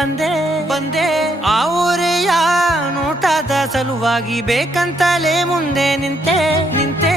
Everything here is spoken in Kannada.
ಬಂದೆ ಬಂದೆ ಆ ಊರೆಯ ನೋಟದ ಸಲುವಾಗಿ ಬೇಕಂತಲೇ ಮುಂದೆ ನಿಂತೆ ನಿಂತೆ